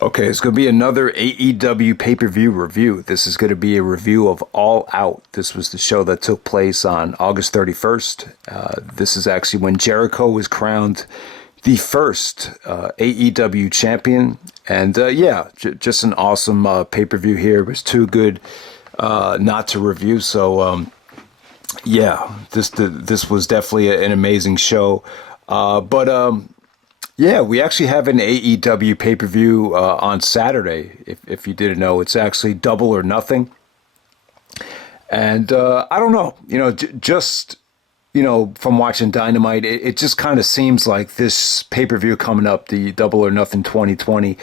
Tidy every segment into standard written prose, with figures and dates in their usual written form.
Okay, it's going to be another AEW pay-per-view review. This is going to be a review of All Out. This was the show that took place on August 31st. This is actually when Jericho was crowned the first AEW champion. And just an awesome pay-per-view here. It was too good not to review. So, this was definitely an amazing show. Yeah, we actually have an AEW pay-per-view on Saturday. If you didn't know, it's actually Double or Nothing. And I don't know, from watching Dynamite, it just kind of seems like this pay-per-view coming up, the Double or Nothing 2020,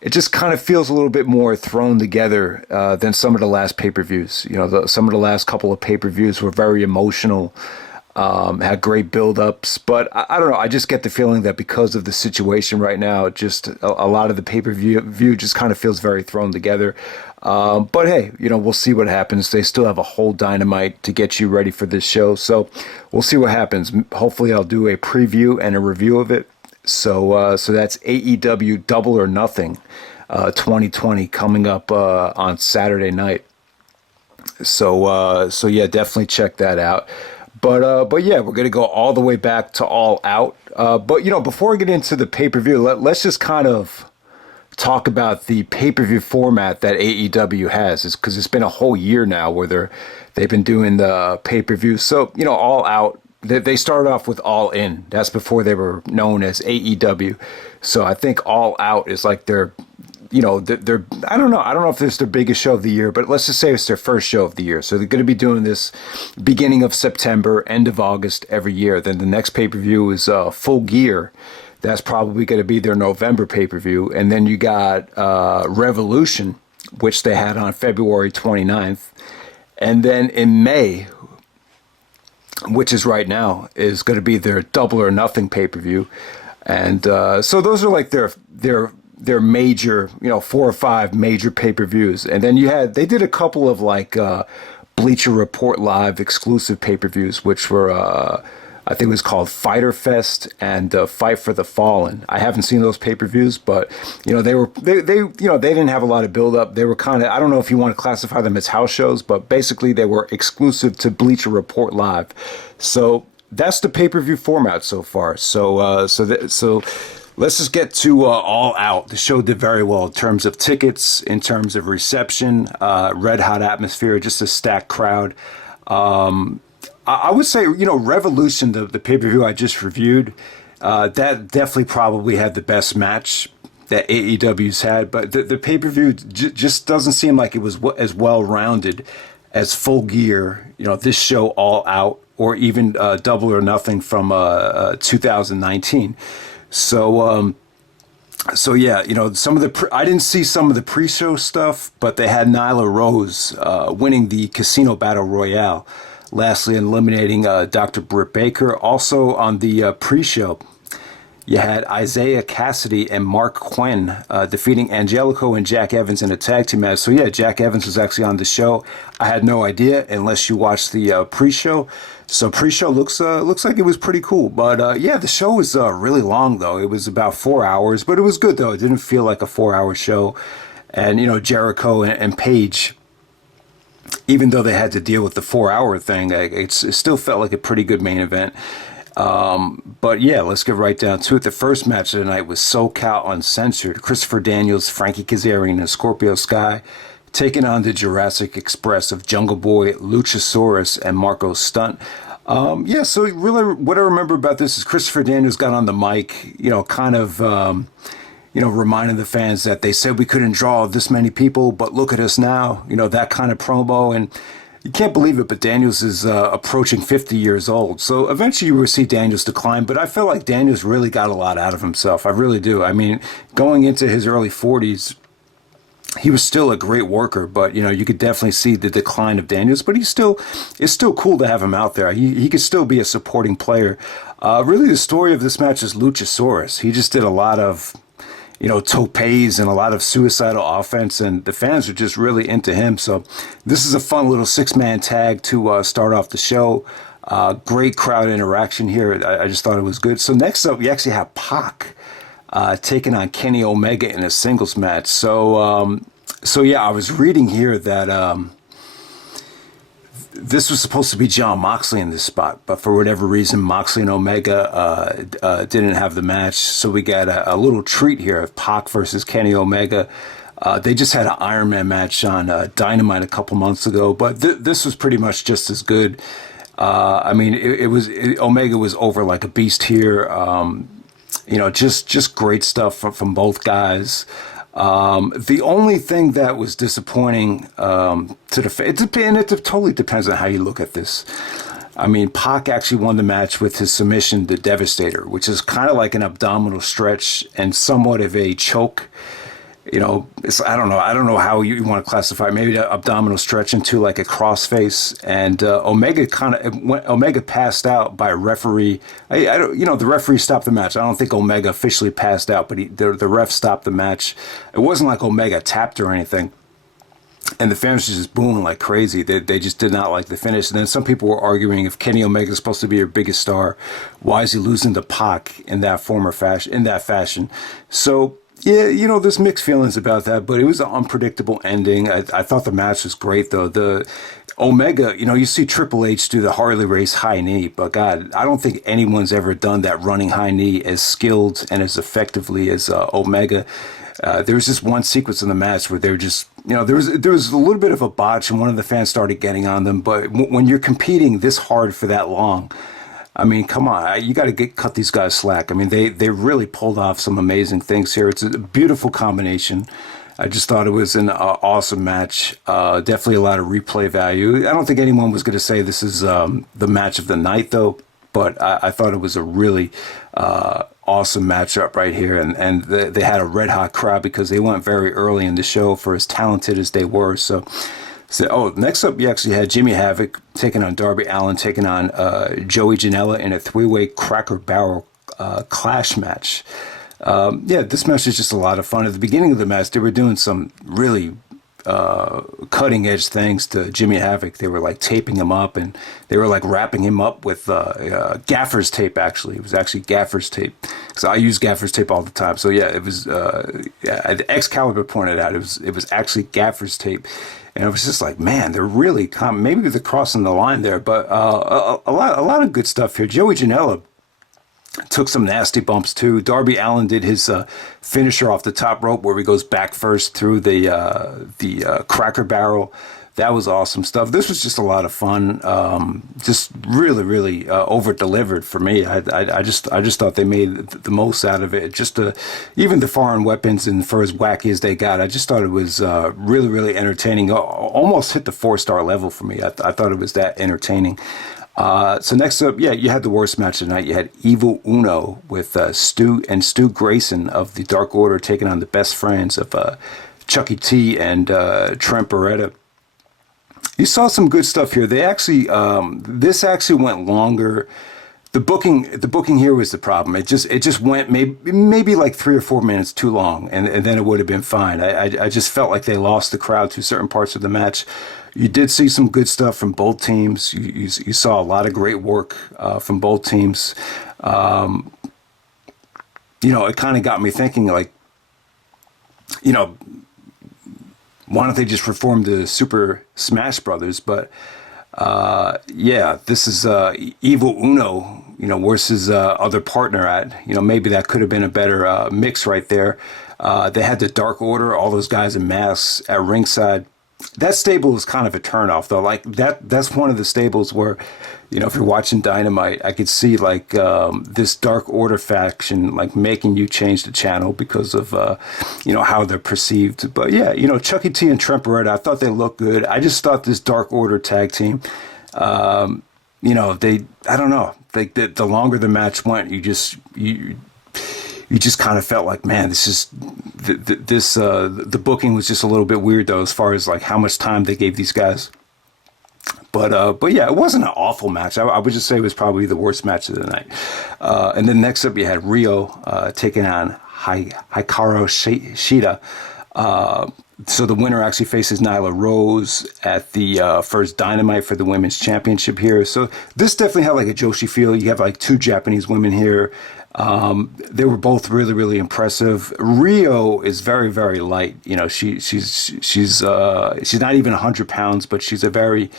it just kind of feels a little bit more thrown together than some of the last pay-per-views. Some of the last couple of pay-per-views were very emotional. Had great build-ups, but I don't know. I just get the feeling that because of the situation right now, just a lot of the pay-per-view just kind of feels very thrown together. But hey, we'll see what happens. They still have a whole Dynamite to get you ready for this show, so we'll see what happens. Hopefully, I'll do a preview and a review of it. So that's AEW Double or Nothing 2020 coming up on Saturday night. So yeah, definitely check that out. But yeah, we're gonna go all the way back to All Out. But before we get into the pay-per-view, let's just kind of talk about the pay-per-view format that AEW has. It's because it's been a whole year now where they've been doing the pay-per-view. So All Out. They started off with All In. That's before they were known as AEW. So I think All Out is like their I don't know. I don't know if it's their biggest show of the year, but let's just say it's their first show of the year. So they're going to be doing this beginning of September, end of August every year. Then the next pay-per-view is Full Gear. That's probably going to be their November pay-per-view. And then you got Revolution, which they had on February 29th. And then in May, which is right now, is going to be their Double or Nothing pay-per-view. And so those are like their major, 4 or 5 major pay-per-views. And then they did a couple of like Bleacher Report Live exclusive pay-per-views, which were, I think it was called Fighter Fest and Fight for the Fallen. I haven't seen those pay-per-views, but they didn't have a lot of build-up. They were kind of, I don't know if you want to classify them as house shows, but basically they were exclusive to Bleacher Report Live. So that's the pay-per-view format so far. So let's just get to All Out. The show did very well in terms of tickets, in terms of reception, red hot atmosphere, just a stacked crowd. I would say, Revolution, the pay-per-view I just reviewed, that definitely probably had the best match that AEW's had. But the pay-per-view just doesn't seem like it was as well-rounded as Full Gear, this show All Out, or even Double or Nothing from 2019. So yeah, some of the I didn't see some of the pre-show stuff, but they had Nyla Rose winning the Casino Battle Royale, lastly eliminating Dr. Britt Baker. Also on the pre-show, you had Isaiah Cassidy and Mark Quinn defeating Angelico and Jack Evans in a tag team match. So yeah, Jack Evans was actually on the show. I had no idea unless you watched the pre-show. So pre-show looks like it was pretty cool. But yeah, the show was really long though. It was about 4 hours, but it was good though. It didn't feel like a 4-hour show. And Jericho and Paige, even though they had to deal with the 4-hour thing, it still felt like a pretty good main event. But yeah, let's get right down to it. The first match of the night was SoCal Uncensored. Christopher Daniels, Frankie Kazarian, and Scorpio Sky taking on the Jurassic Express of Jungle Boy, Luchasaurus, and Marco Stunt. So really what I remember about this is Christopher Daniels got on the mic, reminding the fans that they said we couldn't draw this many people, but look at us now, that kind of promo. And you can't believe it, but Daniels is approaching 50 years old. So eventually you will see Daniels decline, but I feel like Daniels really got a lot out of himself. I really do. I mean, going into his early 40s, he was still a great worker, but you could definitely see the decline of Daniels. But it's still cool to have him out there. He could still be a supporting player. Really, the story of this match is Luchasaurus. He just did a lot of topes and a lot of suicidal offense, and the fans are just really into him. So this is a fun little 6-man tag to start off the show. Great crowd interaction here. I just thought it was good. So next up, we actually have Pac taking on Kenny Omega in a singles match. So yeah, I was reading here that this was supposed to be Jon Moxley in this spot, but for whatever reason, Moxley and Omega didn't have the match. So we got a little treat here of Pac versus Kenny Omega. They just had an Iron Man match on Dynamite a couple months ago, but this was pretty much just as good. I mean, Omega was over like a beast here. Just great stuff from both guys. The only thing that was disappointing it totally depends on how you look at this. I mean, Pac actually won the match with his submission to Devastator, which is kind of like an abdominal stretch and somewhat of a choke. I don't know how you want to classify it. Maybe the abdominal stretch into like a crossface, and Omega passed out by a referee. The referee stopped the match. I don't think Omega officially passed out, but the ref stopped the match. It wasn't like Omega tapped or anything, and the fans were just booing like crazy. They just did not like the finish. And then some people were arguing, if Kenny Omega is supposed to be your biggest star, why is he losing to Pac in that fashion? So. Yeah, there's mixed feelings about that, but it was an unpredictable ending. I thought the match was great, though. The Omega, you see Triple H do the Harley Race high knee, but God, I don't think anyone's ever done that running high knee as skilled and as effectively as Omega. There was just one sequence in the match where they were just, there was a little bit of a botch, and one of the fans started getting on them. But when you're competing this hard for that long, I mean, come on, you got to cut these guys slack. I mean, they really pulled off some amazing things here. It's a beautiful combination. I just thought it was an awesome match. Definitely a lot of replay value. I don't think anyone was going to say this is the match of the night, though. But I thought it was a really awesome matchup right here. And they had a red-hot crowd because they went very early in the show for as talented as they were. So next up, you actually had Jimmy Havoc taking on Darby Allin, taking on Joey Janela in a three-way Cracker Barrel clash match. This match is just a lot of fun. At the beginning of the match, they were doing some really cutting-edge things to Jimmy Havoc. They were like taping him up, and they were like wrapping him up with gaffer's tape. Actually, it was actually gaffer's tape, because I use gaffer's tape all the time. So yeah, it was. Excalibur pointed out it was actually gaffer's tape. And it was just like, man, they're really maybe they're crossing the line there, but a lot of good stuff here. Joey Janela took some nasty bumps too. Darby Allin did his finisher off the top rope where he goes back first through the Cracker Barrel. That was awesome stuff. This was just a lot of fun. Just really, really over delivered for me. I just thought they made the most out of it. Just even the foreign weapons, and for as wacky as they got, I just thought it was really, really entertaining. Almost hit the 4-star level for me. I thought it was that entertaining. So next up, you had the worst match of the night. You had Evil Uno with Stu Grayson of the Dark Order taking on the best friends of Chucky T and Trent Beretta. You saw some good stuff here. They actually, this actually went longer. The booking here was the problem. It just went maybe like 3 or 4 minutes too long, and then it would have been fine. I just felt like they lost the crowd to certain parts of the match. You did see some good stuff from both teams. You saw a lot of great work from both teams. It kind of got me thinking, like, why don't they just reform the Super Smash Brothers? But this is Evil Uno, where's his other partner at? Maybe that could have been a better mix right there. They had the Dark Order, all those guys in masks at ringside. That stable is kind of a turnoff, though. Like that's one of the stables where, if you're watching Dynamite, I could see like this Dark Order faction like making you change the channel because of how they're perceived. But yeah, Chucky T and Trent Beretta, I thought they looked good. I just thought this Dark Order tag team, I don't know, like the longer the match went, you just kind of felt like, man, this is the booking was just a little bit weird, though, as far as like how much time they gave these guys. But yeah, it wasn't an awful match. I would just say it was probably the worst match of the night. And then next up, you had Riho taking on Hikaru Shida. So the winner actually faces Nyla Rose at the first Dynamite for the Women's Championship here. So this definitely had like a Joshi feel. You have like 2 Japanese women here. They were both really, really impressive. Rio is very, very light. She's not even 100 pounds, but she's a very,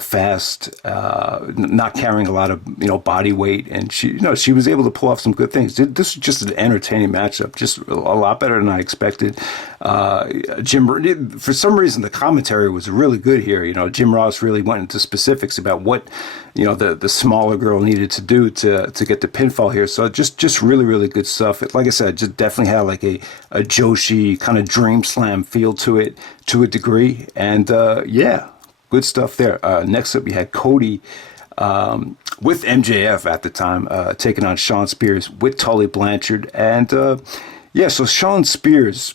fast, not carrying a lot of, body weight. And she was able to pull off some good things. This was just an entertaining matchup, just a lot better than I expected. For some reason, the commentary was really good here. Jim Ross really went into specifics about what, the smaller girl needed to do to get the pinfall here. So just really, really good stuff. Like I said, just definitely had like a Joshi kind of dream slam feel to it to a degree. And yeah, good stuff there. Next up, we had Cody with MJF at the time taking on Shawn Spears with Tully Blanchard. And yeah, so Shawn Spears,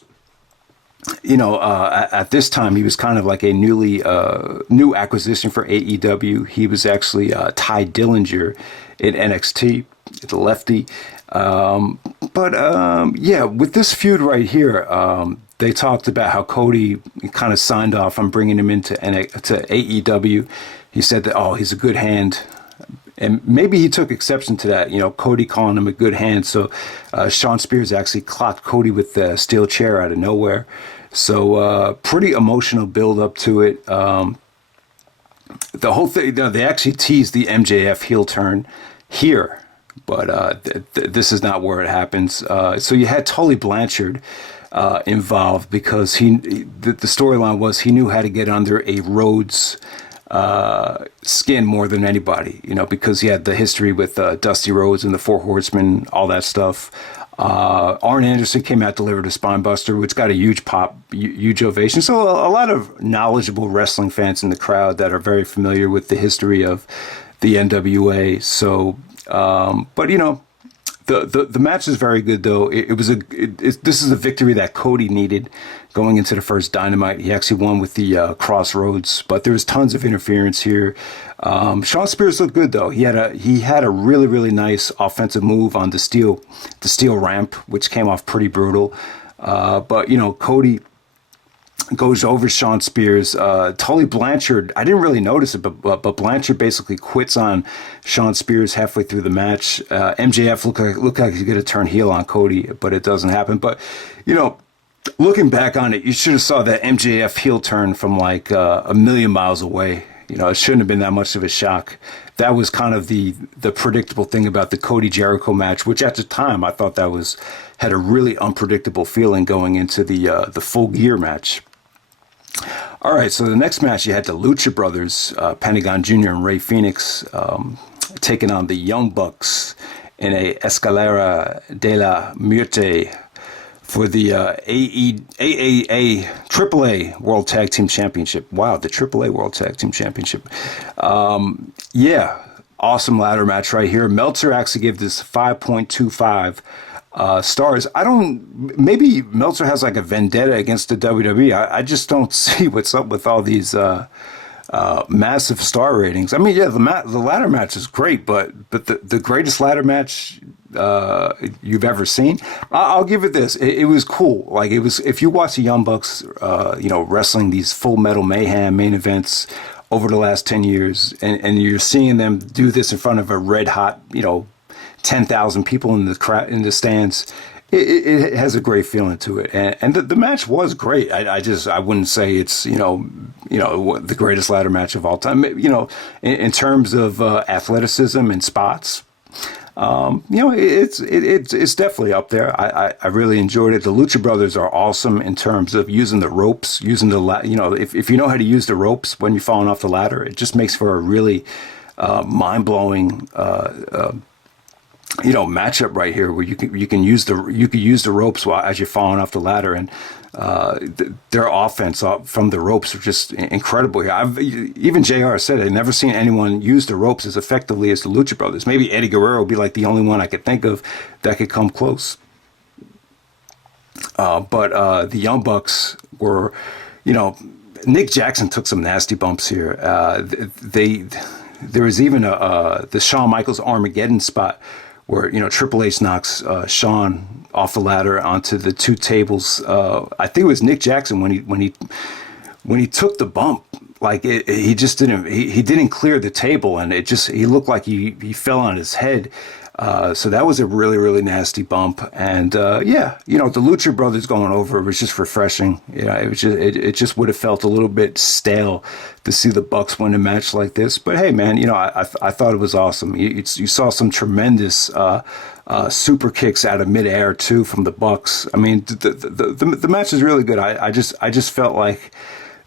at this time, he was kind of like a new acquisition for AEW. He was actually Ty Dillinger in NXT, the lefty. Yeah, with this feud right here, they talked about how Cody kind of signed off on bringing him to AEW. He said that, oh, he's a good hand. And maybe he took exception to that, Cody calling him a good hand. So Shawn Spears actually clocked Cody with the steel chair out of nowhere. So pretty emotional build up to it. The whole thing, they actually teased the MJF heel turn here, but this is not where it happens. So you had Tully Blanchard involved because the storyline was he knew how to get under a Rhodes skin more than anybody, because he had the history with Dusty Rhodes and the Four Horsemen, all that stuff. Arn Anderson came out, delivered a spine buster, which got a huge pop, huge ovation. So a lot of knowledgeable wrestling fans in the crowd that are very familiar with the history of the NWA. So, but the match is very good though. This is a victory that Cody needed going into the first Dynamite. He actually won with the Crossroads, but there was tons of interference here. Shawn Spears looked good though. He had a really, really nice offensive move on the steel ramp, which came off pretty brutal. But Cody goes over Shawn Spears. Tully Blanchard, I didn't really notice it, but Blanchard basically quits on Shawn Spears halfway through the match. MJF looked like he's going to turn heel on Cody, but it doesn't happen. But looking back on it, you should have saw that MJF heel turn from like a million miles away. It shouldn't have been that much of a shock. That was kind of the predictable thing about the Cody Jericho match, which at the time I thought had a really unpredictable feeling going into the Full Gear match. All right, so the next match you had the Lucha Brothers, Pentagon Jr. and Rey Fenix, taking on the Young Bucks in a Escalera de la Muerte for the AAA World Tag Team Championship. Wow, the AAA World Tag Team Championship. Yeah, awesome ladder match right here. Meltzer actually gave this 5.25 stars. Maybe Meltzer has like a vendetta against the WWE. I just don't see what's up with all these massive star ratings. I mean, yeah, the ladder match is great, but the greatest ladder match you've ever seen, I'll give it this. It was cool. Like it was, if you watch the Young Bucks, wrestling these Full Metal Mayhem main events over the last 10 years, and you're seeing them do this in front of a red hot, 10,000 people in the stands. It has a great feeling to it, and the match was great. I wouldn't say it's the greatest ladder match of all time. In terms of athleticism and spots, it's definitely up there. I really enjoyed it. The Lucha Brothers are awesome in terms of using the ropes, using if you know how to use the ropes when you're falling off the ladder, it just makes for a really mind blowing. Matchup right here where you can use the ropes as you're falling off the ladder, and their offense from the ropes are just incredible here. Even JR said I've never seen anyone use the ropes as effectively as the Lucha Brothers. Maybe Eddie Guerrero would be like the only one I could think of that could come close. But the Young Bucks were, Nick Jackson took some nasty bumps here. There was even the Shawn Michaels Armageddon spot where Triple H knocks Shawn off the ladder onto the two tables. I think it was Nick Jackson when he took the bump. Like he just didn't clear the table, and he looked like he fell on his head. So that was a really, really nasty bump. And yeah, you know, the Lucha Brothers going over was just refreshing. You know, it just would have felt a little bit stale to see the Bucks win a match like this. But hey, man, you know, I thought it was awesome. You saw some tremendous super kicks out of midair too from the Bucks. I mean, the match is really good. I just felt like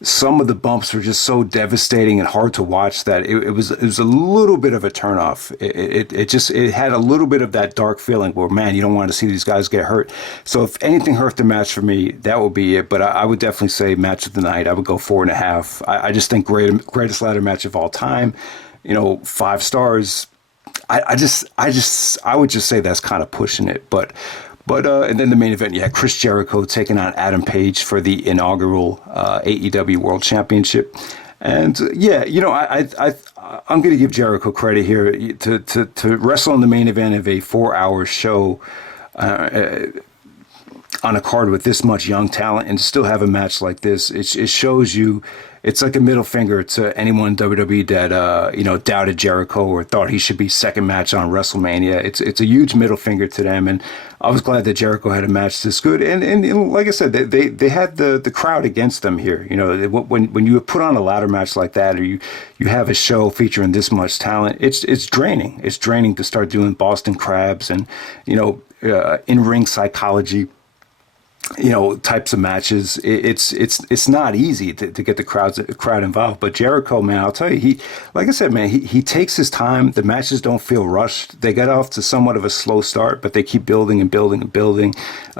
some of the bumps were just so devastating and hard to watch that it was a little bit of a turnoff. It had a little bit of that dark feeling where, man, you don't want to see these guys get hurt. So if anything hurt the match for me, that would be it. But I would definitely say match of the night. I would go 4.5. I just think greatest ladder match of all time. You know, 5 stars. I would just say that's kind of pushing it, but and then the main event, you had Chris Jericho taking on Adam Page for the inaugural AEW World Championship, and yeah, you know, I'm going to give Jericho credit here to wrestle in the main event of a 4-hour show on a card with this much young talent and still have a match like this. It shows you. It's like a middle finger to anyone in WWE that, you know, doubted Jericho or thought he should be second match on WrestleMania. It's a huge middle finger to them. And I was glad that Jericho had a match this good. And like I said, they had the crowd against them here. You know, when you put on a ladder match like that, or you have a show featuring this much talent, it's draining. It's draining to start doing Boston Crabs and, you know, in-ring psychology, you know, types of matches. It's not easy to get the crowd involved. But Jericho, man, I'll tell you, like I said, man, he takes his time. The matches don't feel rushed. They got off to somewhat of a slow start, but they keep building and building and building.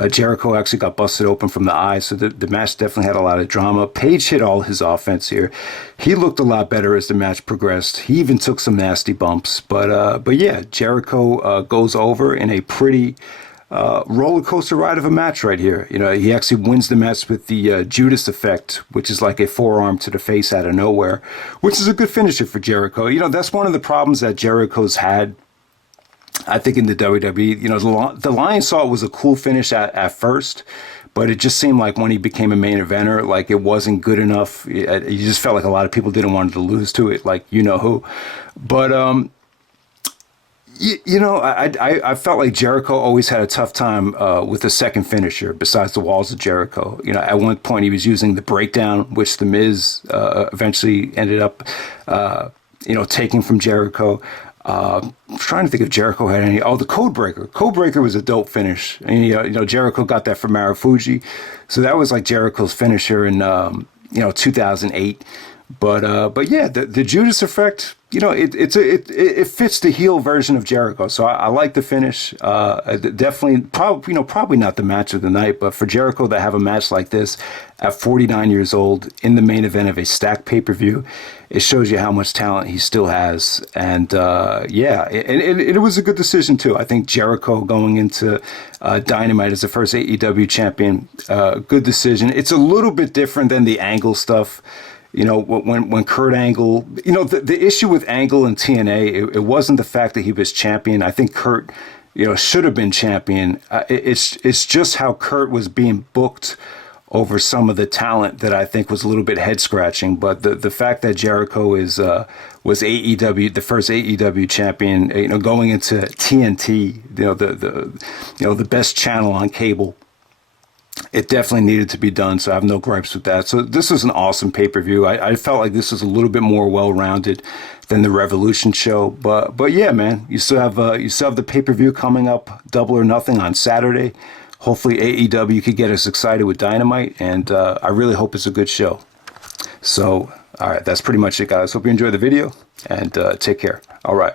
Jericho actually got busted open from the eye, so the match definitely had a lot of drama. Page hit all his offense here. He looked a lot better as the match progressed. He even took some nasty bumps, but yeah, Jericho goes over in a pretty roller coaster ride of a match right here. You know, he actually wins the match with the Judas effect, which is like a forearm to the face out of nowhere, which is a good finisher for Jericho. You know, that's one of the problems that Jericho's had, I think, in the WWE. You know, the Lion Saw was a cool finish at first, but it just seemed like when he became a main eventer, like it wasn't good enough. You just felt like a lot of people didn't want to lose to it, like you know who. But you know, I felt like Jericho always had a tough time with the second finisher besides the Walls of Jericho. You know, at one point he was using the breakdown, which The Miz eventually ended up, you know, taking from Jericho. I'm trying to think if Jericho had any. Oh, the Code Breaker. Code Breaker was a dope finish. And, you know, Jericho got that from Marufuji. So that was like Jericho's finisher in, you know, 2008. But yeah, the Judas effect, you know, it fits the heel version of Jericho. So I like the finish. Definitely, probably not the match of the night, but for Jericho to have a match like this at 49 years old in the main event of a stacked pay-per-view, it shows you how much talent he still has. And yeah, and it was a good decision too. I think Jericho going into Dynamite as the first AEW champion, good decision. It's a little bit different than the Angle stuff. You know, when Kurt Angle, you know, the issue with Angle and TNA, it wasn't the fact that he was champion. I think Kurt, you know, should have been champion. It's just how Kurt was being booked over some of the talent that I think was a little bit head scratching. But the fact that Jericho was AEW, the first AEW champion, you know, going into TNT, you know, the best channel on cable. It definitely needed to be done, so I have no gripes with that. So this is an awesome pay-per-view. I felt like this was a little bit more well-rounded than the Revolution show, but yeah, man, you still have the pay-per-view coming up, Double or Nothing on Saturday. Hopefully AEW could get us excited with Dynamite, and I really hope it's a good show. So, all right, that's pretty much it, guys. Hope you enjoyed the video, and take care. All right.